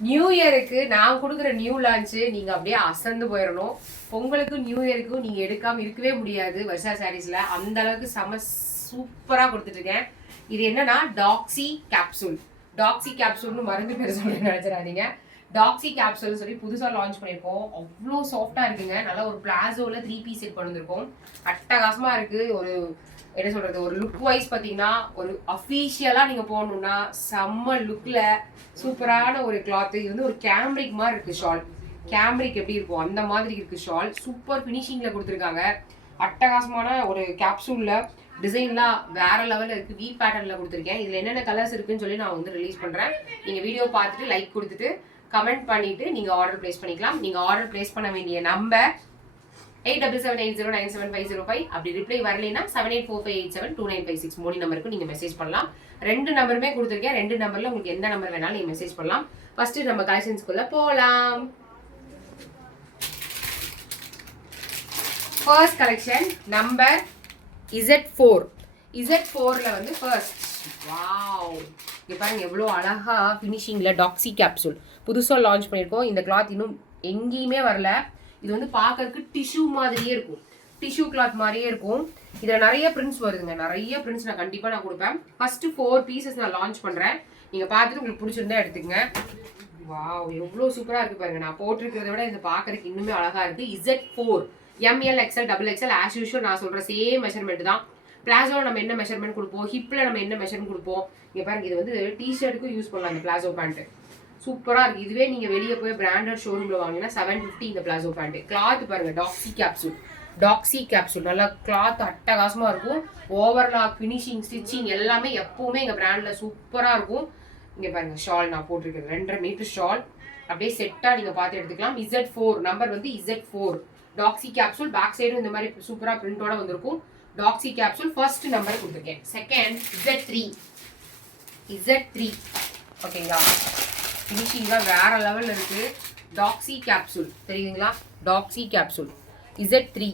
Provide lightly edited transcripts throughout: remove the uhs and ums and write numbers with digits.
New இயருக்கு நான் கொடுக்குற நியூ லான்ச்சு நீங்க அப்படியே அசந்து போயிடணும். பொங்கலுக்கும் நியூ இயருக்கும் நீங்க எடுக்காம இருக்கவே முடியாது. வர்ஷா சாரீஸ்ல அந்த அளவுக்கு செம சூப்பரா கொடுத்துட்டு இருக்கேன். இது என்னன்னா டாக்ஸி கேப்சூல். டாக்ஸி கேப்சூல்னு மருந்து பேர் சொல்லி நினைச்சிடாதீங்க. டாக்ஸி கேப்சூல் சொல்லி புதுசாக லான்ச் பண்ணியிருக்கோம். அவ்வளோ சாஃப்டாக இருக்குங்க. நல்லா ஒரு பிளாசோவில் 3 பீஸ் செட் பண்ணிருக்கோம். அட்டகாசமாக இருக்குது. ஒரு என்ன சொல்கிறது, ஒரு லுக் வைஸ் பார்த்தீங்கன்னா ஒரு அஃபீஷியலாக நீங்கள் போகணுன்னா செம்ம லுக்கில் சூப்பரான ஒரு கிளாத்து. இது வந்து ஒரு கேம்ரிக் மாதிரி இருக்குது ஷால். கேம்ரிக் எப்படி இருக்கும் அந்த மாதிரி இருக்குது ஷால். சூப்பர் ஃபினிஷிங்கில் கொடுத்துருக்காங்க. அட்டகாசமான ஒரு கேப்சூலில் டிசைன்லாம் வேற லெவலில் இருக்குது. வி பேட்டர்னில் கொடுத்துருக்கேன். இதில் என்னென்ன கலர்ஸ் இருக்குன்னு சொல்லி நான் வந்து ரிலீஸ் பண்ணுறேன். நீங்கள் வீடியோ பார்த்துட்டு லைக் கொடுத்துட்டு கமெண்ட் பண்ணிட்டு நீங்க ஆர்டர் பிளேஸ் பண்ணிக்கலாம். நீங்க ஆர்டர் பிளேஸ் பண்ண வேண்டிய நம்பர் 8778097505. அப்படி ரிப்ளை வரலைன்னா 7845872956 மூணு நம்பருக்கு நீங்க மெசேஜ் பண்ணலாம். 2 நம்பருமே கொடுத்துருக்கேன். 2 நம்பர்ல உங்களுக்கு எந்த நம்பர் வேணாலும் நீங்க மெசேஜ் பண்ணலாம். ஃபர்ஸ்ட் நம்ம கலெக்ஷன்ஸ்குள்ள போலாம். First collection number Z4. Z4ல வந்து ஃபர்ஸ்ட் வாவ், இங்கே பாருங்க எவ்வளோ அழகா ஃபினிஷிங்கில் டாக்ஸி கேப்சூல் புதுசாக லான்ச் பண்ணியிருக்கோம். இந்த கிளாத் இன்னும் எங்கேயுமே வரல. இது வந்து பார்க்கறதுக்கு டிஷ்யூ மாதிரியே இருக்கும். டிஷ்யூ கிளாத் மாதிரியே இருக்கும். இதில் நிறைய பிரிண்ட்ஸ் வருதுங்க. நிறைய பிரிண்ட்ஸ் நான் கண்டிப்பாக நான் கொடுப்பேன். ஃபர்ஸ்ட் 4 பீசஸ் நான் லான்ச் பண்ணுறேன். நீங்கள் பார்த்துட்டு உங்களுக்கு பிடிச்சிருந்தா எடுத்துக்கங்க. வாவ், எவ்வளோ சூப்பராக இருக்குது பாருங்க. நான் போட்டிருக்கிறத விட இது பார்க்கறதுக்கு இன்னுமே அழகாக இருக்குது. Z4 ML XL XXL as usual நான் சொல்கிற சேம் மெஷர்மெண்ட் தான். பிளாசோவில் நம்ம என்ன மெஷர்மெண்ட் கொடுப்போம், ஹிப்பில் நம்ம என்ன மெஷர்மெண்ட் கொடுப்போம். இங்கே பாருங்க, இது வந்து டிஷர்ட்டுக்கும் யூஸ் பண்ணலாம். இந்த பிளாசோ பேண்ட்டு சூப்பராக இருக்குது. இதுவே நீங்கள் வெளியே போய் பிராண்டட் ஷோரூமில் வாங்கினா 750 இந்த பிளாசோ பேண்ட்டு. கிளாத் பாருங்கள், டாக்ஸி கேப்சூல். டாக்ஸி கேப்சூல் நல்லா கிளாத் அட்டகாசமாக இருக்கும். ஓவர்லாக் ஃபினிஷிங் ஸ்டிச்சிங் எல்லாமே எப்போவுமே எங்கள் பிராண்டில் சூப்பராக இருக்கும். இங்கே பாருங்கள் ஷால் நான் போட்டிருக்கேன். 2.5 மீட்டர் ஷால் அப்படியே செட்டாக நீங்கள் பார்த்து எடுத்துக்கலாம். Z4 நம்பர் வந்து Z4 டாக்ஸி கேப்சூல். பேக் சைடும் இந்த மாதிரி சூப்பராக பிரிண்டோட வந்திருக்கும். டாக்ஸி கேப்சூல் ஃபர்ஸ்ட் நம்பர் கொடுத்துருக்கேன். செகண்ட் Z3 ஓகேங்களா. ஃபினிஷிங்காக வேற லெவலில் இருக்குது. டாக்ஸி கேப்சூல் தெரியுதுங்களா. Taxi capsule Z3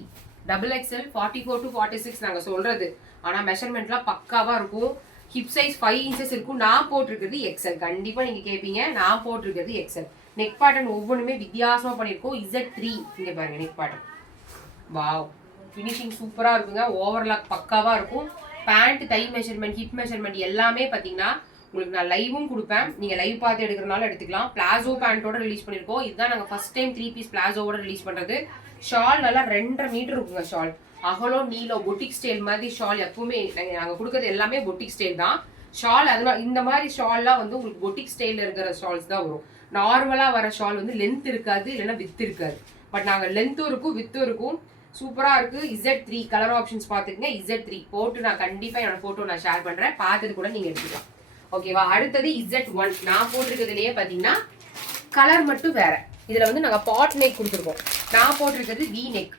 XXL 44 to 46 நாங்கள் சொல்கிறது. ஆனால் மெஷர்மெண்ட்லாம் பக்காவாக இருக்கும். ஹிப் சைஸ் 5 inches இருக்கும். நான் போட்டிருக்கிறது XL. கண்டிப்பாக நீங்கள் கேட்பீங்க. நான் போட்டிருக்கிறது XL. நெக் பேட்டர்ன் ஒவ்வொன்றுமே வித்தியாசமாக பண்ணியிருக்கோம். Z3 இங்கே பாருங்கள் நெக் பேட்டர்ன். வாவ், ஃபினிஷிங் சூப்பராக இருக்குங்க. ஓவர்லாக் பக்காவாக இருக்கும். Pant thigh measurement hip measurement எல்லாமே பார்த்தீங்கன்னா உங்களுக்கு நான் லைவும் கொடுப்பேன். நீங்கள் லைவ் பார்த்து எடுக்கிறனால எடுத்துக்கலாம். பிளாசோ பேண்ட்டோட ரிலீஸ் பண்ணியிருக்கோம். இதுதான் நாங்கள் ஃபர்ஸ்ட் டைம் 3 பீஸ் பிளாசோவோட ரிலீஸ் பண்ணுறது. ஷால் நல்லா 2.5 மீட்டர் இருக்குங்க. ஷால் அகலம் நீளம் பொட்டிக் ஸ்டைல் மாதிரி ஷால். எப்பவுமே நாங்கள் கொடுக்குறது எல்லாமே பொட்டிக் ஸ்டைல் தான் ஷால். அதனால இந்த மாதிரி ஷால்லாம் வந்து உங்களுக்கு பொட்டிக் ஸ்டைலில் இருக்கிற ஷால்ஸ் தான் வரும். நார்மலாக வர ஷால் வந்து லென்த் இருக்காது, இல்லைன்னா வித்து இருக்காது. பட் நாங்கள் லென்த்தும் இருக்கும் வித்தும் இருக்கும். சூப்பராக இருக்குது. Z3 கலர் ஆப்ஷன்ஸ் பார்த்துக்குங்க. Z3 போட்டு நான் கண்டிப்பாக என்னோட ஃபோட்டோ நான் ஷேர் பண்ணுறேன். பார்த்துட்டு கூட நீங்கள் எடுத்துக்கலாம். ஓகேவா. அடுத்தது Z1 நான் போட்டிருக்கிறதுலையே பார்த்தீங்கன்னா கலர் மட்டும் வேற. இதில் வந்து நாங்கள் பாட் நெக் கொடுத்துருக்கோம். நான் போட்டிருக்கிறது வி நெக்.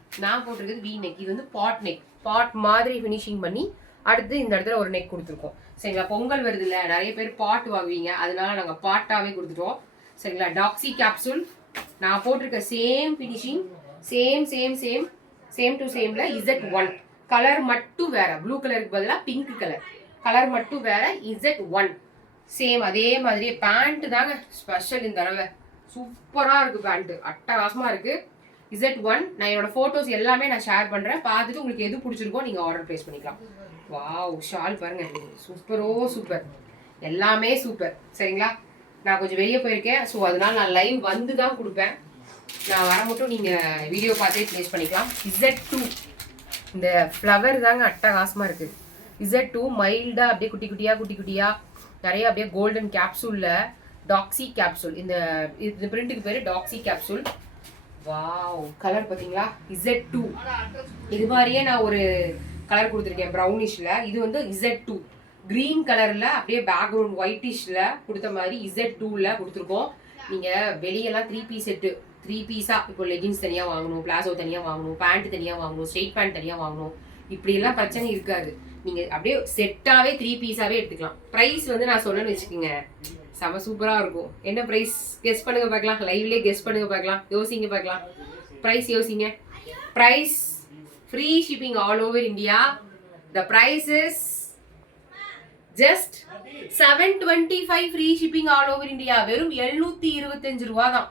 இது வந்து பாட் நெக். பாட் மாதிரி ஃபினிஷிங் பண்ணி அடுத்து இந்த இடத்துல ஒரு நெக் கொடுத்துருக்கோம். சரிங்களா. பொங்கல் வருது இல்லை, நிறைய பேர் பாட் வாங்குவீங்க. அதனால நாங்கள் பாட்டாகவே கொடுத்துட்டோம். சரிங்களா. டாக்ஸி கேப்சூல் நான் போட்டிருக்க சேம் ஃபினிஷிங் சேம் டு சேம்ல Z1 கலர் மட்டும் வேற. ப்ளூ கலருக்கு பதிலாக பிங்க் கலர் மட்டும் வேற. Z1 சேம் அதே மாதிரி. பேண்ட் தாங்க ஸ்பெஷல் இந்த தடவை. சூப்பராக இருக்குது பேண்ட்டு, அட்டகாசமாக இருக்குது. Z1 நான் என்னோட ஃபோட்டோஸ் எல்லாமே நான் ஷேர் பண்ணுறேன். பார்த்துட்டு உங்களுக்கு எது பிடிச்சிருக்கோ நீங்கள் ஆர்டர் ப்ளேஸ் பண்ணிக்கலாம். வாவ், ஷால் பாருங்க, சூப்பர். எல்லாமே சூப்பர். சரிங்களா. நான் கொஞ்சம் வெளியே போயிருக்கேன். ஸோ அதனால நான் லைவ் வந்து தான் கொடுப்பேன். நான் வர மட்டும் நீங்கள் வீடியோ பார்த்தே ப்ளேஸ் பண்ணிக்கலாம். Z2 இந்த ஃப்ளவர் தாங்க அட்டகாசமாக இருக்குது. Z2 மைல்டாக அப்படியே குட்டி குட்டியாக நிறைய அப்படியே கோல்டன் கேப்சூலில் டாக்ஸி கேப்சூல். இந்த பிரிண்ட்டுக்கு பேர் டாக்ஸி கேப்சூல். வாவ், கலர் பார்த்தீங்களா. Z2 இது மாதிரியே நான் ஒரு கலர் கொடுத்துருக்கேன் ப்ரௌனிஷில். இது வந்து Z2 க்ரீன் கலரில் அப்படியே பேக்ரவுண்ட் ஒயிட்டிஷில் கொடுத்த மாதிரி Z2ல கொடுத்துருக்கோம். நீங்கள் வெளியெல்லாம் 3 பீஸ் செட்டு 3 பீஸாக இப்போ லெகின்ஸ் தனியாக வாங்கணும், பிளாசோ தனியாக வாங்கணும், பேண்ட் தனியாக வாங்கணும், ஸ்ட்ரெயிட் பேண்ட் தனியாக வாங்கணும், இப்படியெல்லாம் பிரச்சனை இருக்காது. நீங்கள் அப்படியே செட்டாகவே 3 பீஸாகவே எடுத்துக்கலாம். ப்ரைஸ் வந்து நான் சொன்னேன்னு வச்சுக்கோங்க, செம சூப்பராக இருக்கும். என்ன ப்ரைஸ் கெஸ் பண்ணுங்க பார்க்கலாம். லைவ்லேயே கெஸ் பண்ணுங்க பார்க்கலாம். யோசிங்க பார்க்கலாம். யோசிங்க. Price free shipping all over India. The price is just 725 free shipping all over India. வெறும் 725 ரூபா தான்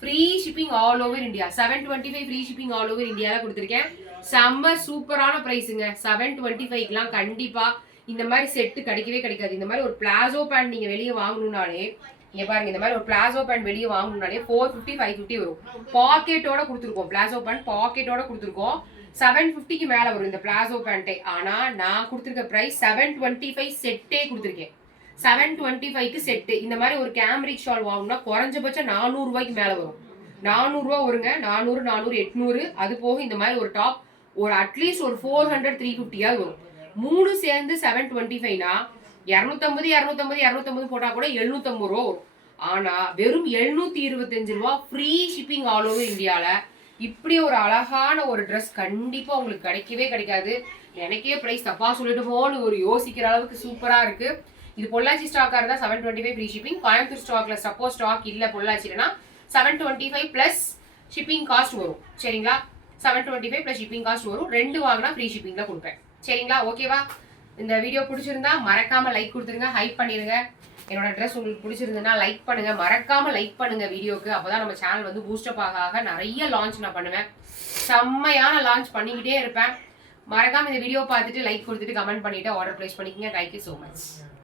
free shipping all over India. 725 free shipping all over இந்தியாவில் கொடுத்துருக்கேன். செம்ம சூப்பரான ப்ரைஸுங்க. 725க்குலாம் கண்டிப்பா இந்த மாதிரி செட்டு கிடைக்கவே கிடைக்காது. இந்த மாதிரி ஒரு பிளாசோ பேண்ட் நீங்க வெளியே வாங்கணும்னாலே இங்க பாருங்க, இந்த மாதிரி ஒரு பிளாசோ பேண்ட் வெளியே வாங்கணும்னாலே 450 550 வரும். பாக்கெட்டோட கொடுத்துருக்கோம். பிளாசோ பேண்ட் பாக்கெட்டோட கொடுத்துருக்கோம். 750க்கு மேல வரும் இந்த பிளாசோ பேண்டே. ஆனா நான் கொடுத்துருக்க பிரைஸ் 725 செட்டே கொடுத்துருக்கேன். 725க்கு செட்டு. இந்த மாதிரி ஒரு கேம்ரிக் ஷால் வாங்கணும்னா குறைஞ்சபட்சம் 400 ரூபாய்க்கு மேல வரும். 400 ரூபா வருங்க. 400 400 800. அது போக இந்த மாதிரி ஒரு டாப் ஒரு அட்லீஸ்ட் ஒரு 400 350 வரும். மூணு சேர்ந்து 725னா 250 250 250 போட்டா கூட 750 ரூபா வரும். ஆனா வெறும் 725 ரூபா ஃப்ரீ ஷிப்பிங் ஆல் ஓவர் இந்தியால இப்படி ஒரு அழகான ஒரு ட்ரெஸ் கண்டிப்பா உங்களுக்கு கிடைக்கவே கிடைக்காது. எனக்கே பிரைஸ் தப்பா சொல்லிட்டுமோன்னு ஒரு யோசிக்கிற அளவுக்கு சூப்பரா இருக்கு. இது பொள்ளாச்சி ஸ்டாக்கா இருந்தா 725 ஃப்ரீ ஷிப்பிங். கோயம்புத்தூர் ஸ்டாக்ல சப்போஸ் ஸ்டாக் இல்ல பொள்ளாச்சினா 725 பிளஸ் ஷிப்பிங் காஸ்ட் வரும். சரிங்களா? 725 பிளஸ் ஷிப்பிங் காஸ்ட் வரும். 2 வாங்கினா ஃப்ரீ ஷிப்பிங்ல கொடுப்பேன். சரிங்களா? ஓகேவா? இந்த வீடியோ பிடிச்சிருந்தா மறக்காம லைக் கொடுத்துருங்க, ஹைப் பண்ணிருங்க. என்னோட ட்ரெஸ் உங்களுக்கு பிடிச்சிருந்ததுன்னா லைக் பண்ணுங்க, மறக்காம லைக் பண்ணுங்க வீடியோக்கு. அப்பதான் நம்ம சேனல் வந்து பூஸ்டப் ஆக நிறைய லான்ச் நான் பண்ணுவேன். செம்மையான லான்ச் பண்ணிக்கிட்டே இருப்பேன். மறக்காம இந்த வீடியோ பார்த்துட்டு லைக் கொடுத்துட்டு கமெண்ட் பண்ணிட்டு ஆர்டர் பிளேஸ் பண்ணிக்கங்க. Thank you so much.